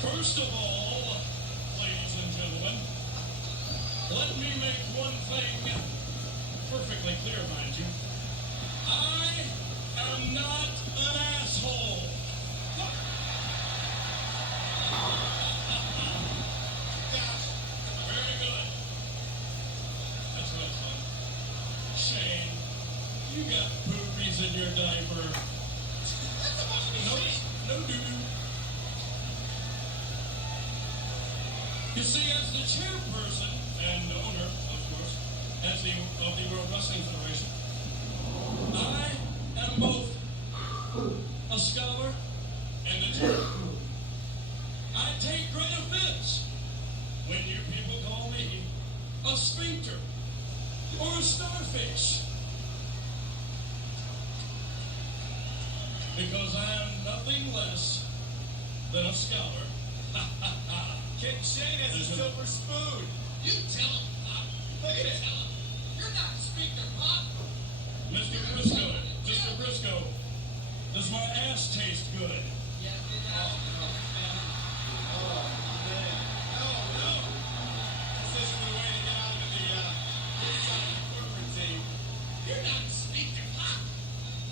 First of all, ladies and gentlemen, let me make one thing perfectly clear, mind you. I am not an asshole. Very good. That's right, son. Shane, you got boobies in your diaper. No doo-doo. You see, as the chairperson and owner, of course, of the World Wrestling Federation, I am both a scholar and a jerk. I take great offense when you people call me a sphincter or a starfish, because I am nothing less than a scholar. King Shane has a silver spoon. You tell him, Pop. Look at it. Tell him. You're not a speaker, Pop. Mr. Briscoe, does my ass taste good? Yeah, it does. Oh, man. No. This isn't the way to get out of the inside of the corporate team. You're not a speaker, Pop.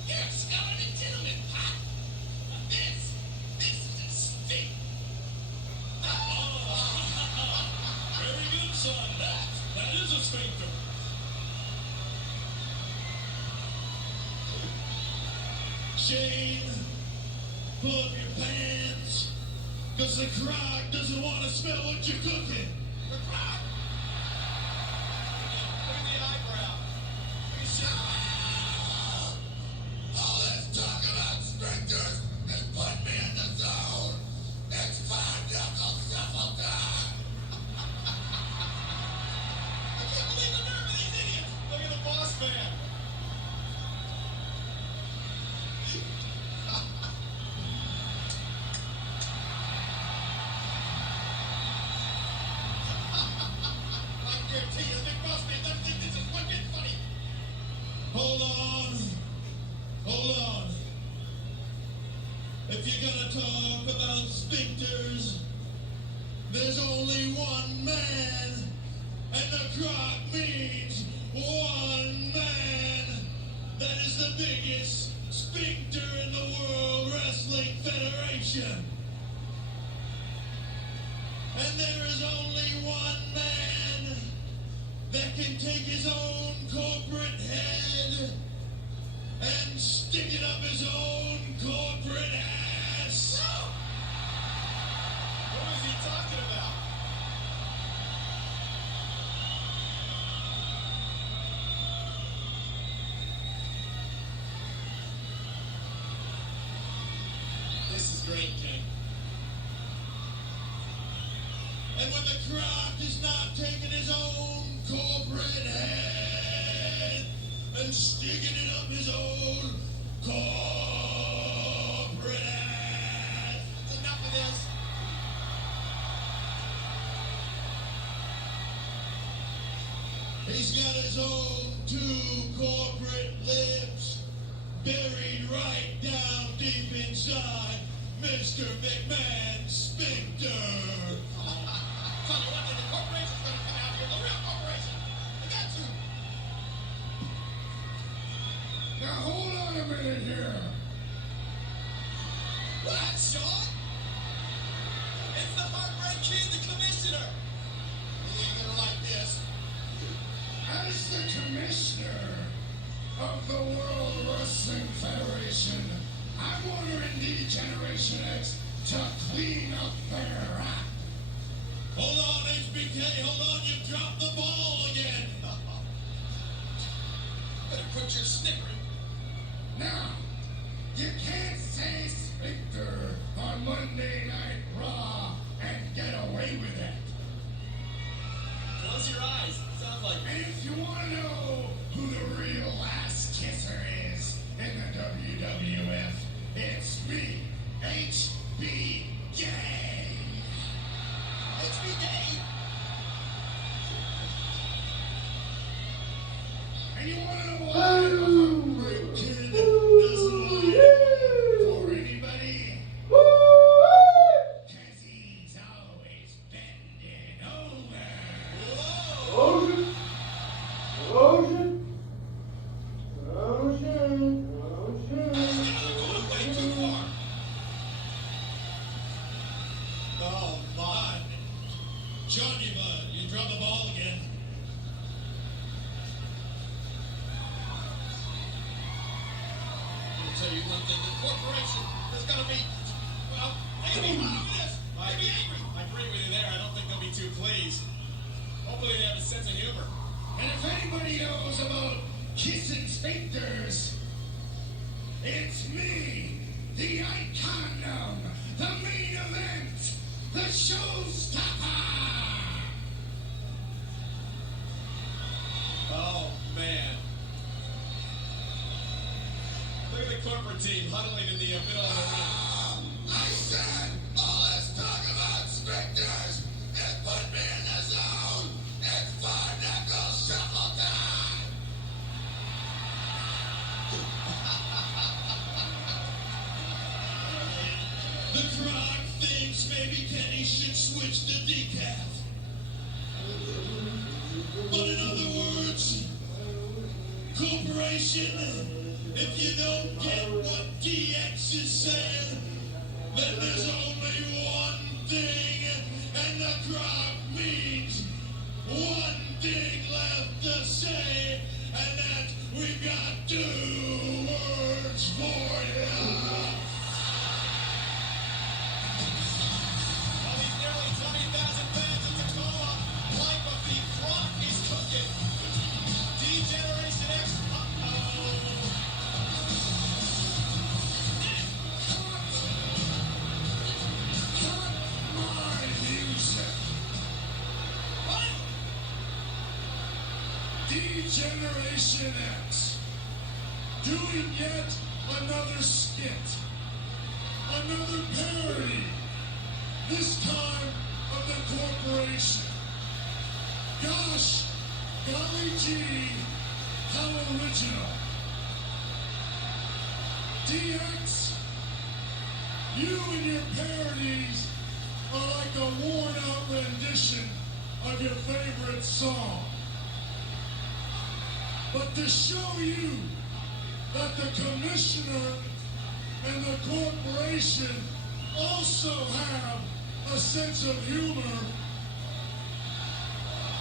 You're a scholar and gentleman, Pop. This is a speak. Very good, son. That is a sphincter. Shane, pull up your pants, because the croc doesn't want to smell what you're cooking. The crowd. Look at the eyebrow. Look at Shane. All this talk about sphincters has put me in the zone. It's five knuckle shuffle time. I can't believe the nerve of these idiots. Look at the boss man. I guarantee you, the big boss man doesn't think this is one bit funny. Hold on. If you're gonna talk about sphincters, there's only one man, and the croc means one man. That is the biggest sphincter in the World Wrestling Federation. And there is only one man that can take his own corporate head and stick it up his own corporate ass. What is he talking about? This is great, King. And when the Croc is not taking his own corporate head and sticking it up his own corporate head. That's enough of this. He's got his own two corporate lips buried right down deep inside Mr. McMahon's sphincter. Tell you what, the corporation's gonna come out here, the real corporation. They got to. Now hold on a minute here. What, Sean? It's the Heartbreak Kid, the commissioner. He ain't gonna like this. As the commissioner of the World Wrestling Federation, I'm ordering D-Generation X to clean up their act. Hold on, HBK, hold on, you dropped the ball again. Better quit your snickering. Now, you can't say Sphincter on Monday Night Raw and get away with it. Close your eyes. Sounds like. And if you want to know who the real ass kisser is in the WWF, it's me, HBK. HBK. And you want to know why the Heartbreak Kid doesn't line for anybody? Because he's always bending over. Ocean. Ocean. Ocean. Ocean. Going way too far. Oh, my. John, you dropped the ball again. I'll tell you one thing, the corporation is gonna be, well, they're gonna be hot over this. They're gonna be angry. I agree with you there. I don't think they'll be too pleased. Hopefully they have a sense of humor. And if anybody knows about kissing sphincters, it's me, the Icon, the main event, the showstopper. Oh, man. Look at the corporate team huddling in the middle of the ring. I said, all this talk about sphincters, it put me in the zone. It's five-knuckle shuffle time. The Croc thinks maybe Kenny should switch to decaf. But in other words, corporation, if you don't get what DX is saying, then there's only one thing, and the Croc means one thing left to say, and that we've got two words for you. Of these nearly 20,000 fans in Tacoma, life of the Croc is cooking. D-Generation X, My music. D-Generation X doing yet another skit, another parody, this time of the corporation. Gosh, golly gee, how original. DX, you and your parodies are like a worn-out rendition of your favorite song. But to show you that the commissioner and the corporation also have a sense of humor,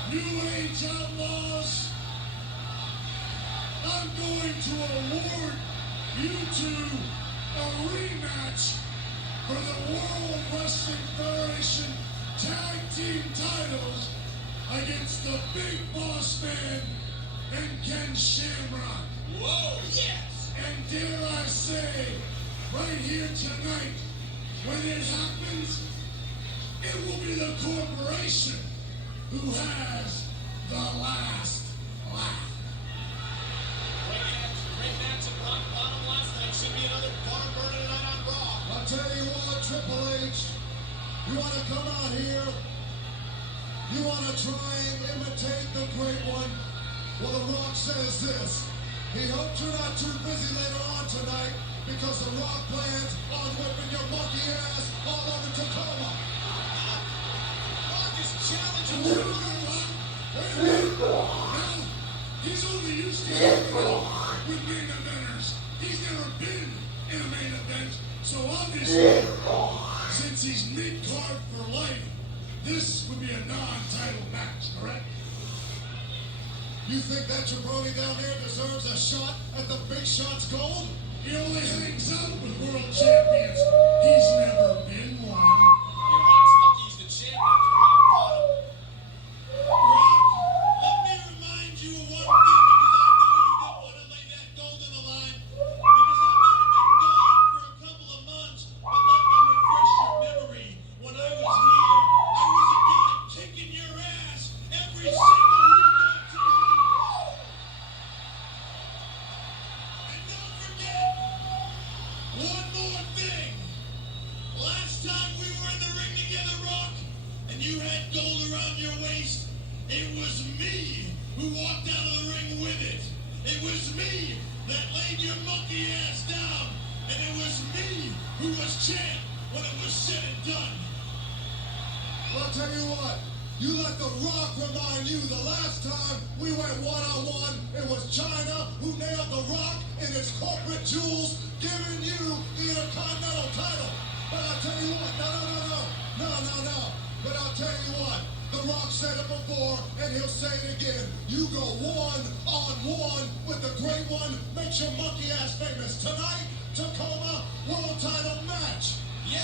New Age Outlaws, I'm going to award you two a rematch for the World Wrestling Federation Tag Team titles against the Big Boss Man and Ken Shamrock. whoa, yes! And dare I say, right here tonight, when it happens, it will be the corporation who has the last laugh. Great match at Rock Bottom last night. Should be another barn burner tonight on Raw. I'll tell you what, Triple H, you want to come out here, you want to try and imitate the great one? Well, The Rock says this. He hopes you're not too busy later on tonight because The Rock plans on whipping your monkey ass all over Tacoma. Rock is challenging Triple H. Wait a minute. Now, he's only used to working with main eventers. He's never been in a main event, so obviously, since he's mid-card for life, this would be a non-title match, correct? You think that jabroni down here deserves a shot at the Big Shot's gold? He only hangs out with world champions. He's never been one. Yeah, Rock's lucky he's the champ after Rock Bottom. Rock, let me remind you of one thing because I know you don't want to lay that gold on the line. Because I might have been gone for a couple of months, but let me refresh your memory. When I was here, I was a guy kicking your ass every single week on TV. And don't forget, one more thing. Last time we were in the ring together, Rock, and you had gold around your waist, it was me who walked out of the ring with it. It was me that laid your monkey ass down. And it was me who was champ when it was said and done. Well, I'll tell you what. You let The Rock remind you the last time we went one-on-one, it was China who nailed The Rock in its corporate jewels, giving you the Intercontinental title. But I'll tell you what, no. But I'll tell you what, The Rock said it before, and he'll say it again. You go one-on-one with the great one, makes your monkey ass famous. Tonight, Tacoma World Title match. Yeah!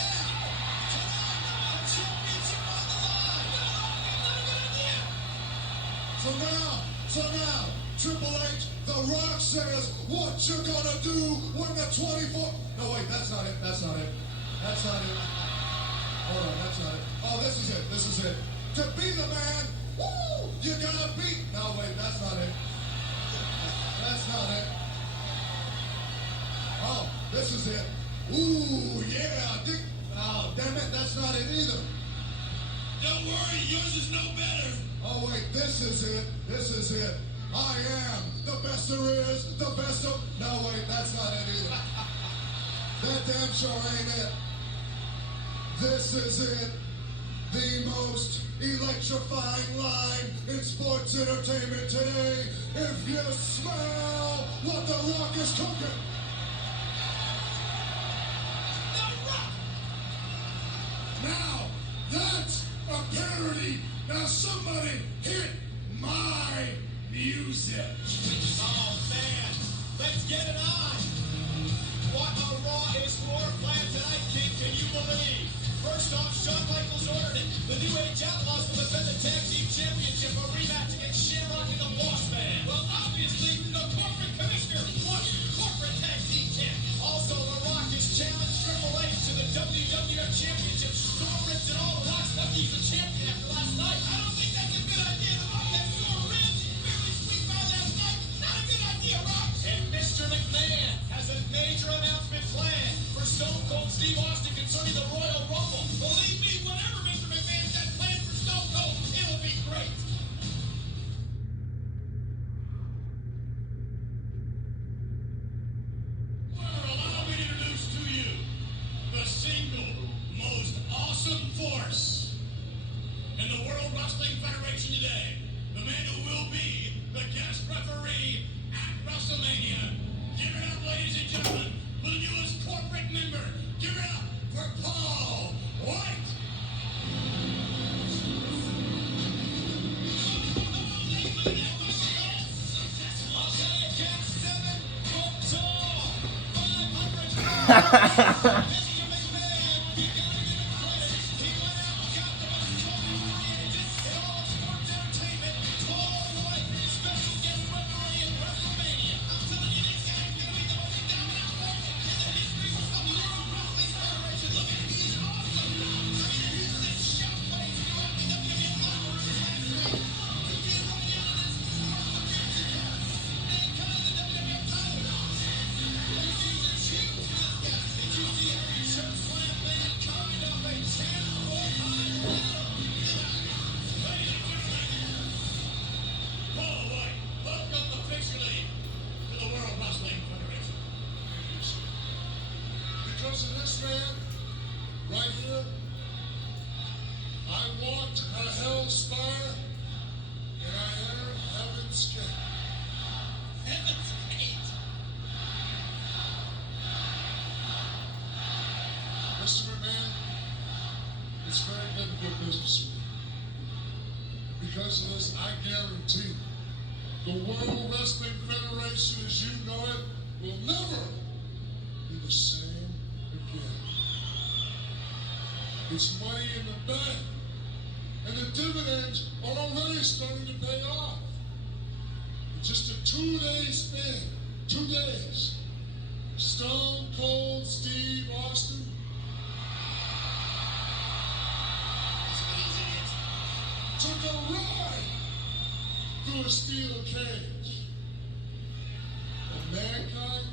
Tonight, the championship on the line! Not a good idea! So now, Triple H, The Rock says what you're gonna do when the 24... No, wait, that's not it. Hold on, that's not it. Oh, this is it. To be the man, woo, you gotta beat... No, wait, that's not it. Oh, this is it. Ooh, yeah. Oh, damn it, that's not it either. Don't worry, yours is no better. Oh, wait, this is it. I am the best there is, the best of... No, wait, that's not it either. That damn sure ain't it. This is it. The most electrifying line in sports entertainment today. If you smell what The Rock is cooking. Now, that's a parody. Now somebody hit my music. Oh, man. Let's get it on. What a Raw is for planned tonight, King. Can you believe? First off, Shawn Michaels ordered it. The New Age Outlaws will defend the Tag Team Championship, a rematch against Shamrock and the Boss Man. Well, obviously, the corporate commissioner wants corporate Tag Team champ. Also, The Rock has challenged Triple H to the WWF Championship. Sore ribs and all. The Rock's lucky he's a champion after last night. I don't think that's a good idea. The Rock has sore ribs. He barely squeaked by last night. Not a good idea, Rock. And Mr. McMahon has a major announcement planned for Stone Cold Steve Austin concerning the Royal Rumble. Believe me, whatever Mr. McMahon's got planned for Stone Cold, it'll be great. Well, allow me to introduce to you the single most awesome force in the World Wrestling Federation today. The man who will be the guest referee at WrestleMania. Give it up, ladies and gentlemen, for the newest corporate member. Give it up for Paul White. This Christmas week. Because of this, I guarantee the World Wrestling Federation as you know it will never be the same again. It's money in the bank, and the dividends are already starting to pay off. In just a 2-day span, 2 days, Stone Cold Steve Austin took a ride through a steel cage. And mankind